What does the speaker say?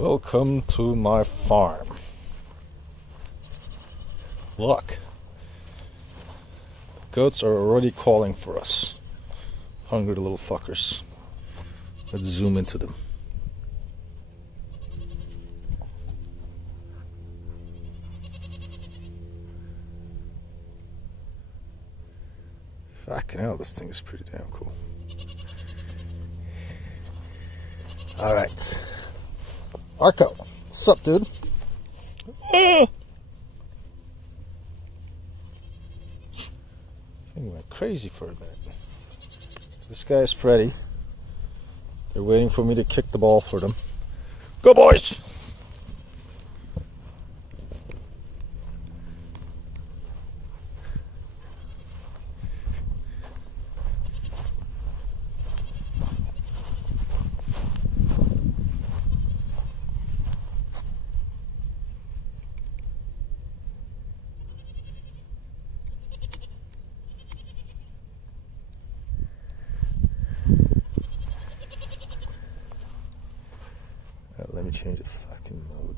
Welcome to my farm. Look. Goats are already calling for us. Hungry little fuckers. Let's zoom into them. Fucking hell, this thing is pretty damn cool. Alright. Arco, what's up, dude? He went crazy for a minute. This guy's Freddy. They're waiting for me to kick the ball for them. Go, boys! Let me change the fucking mode.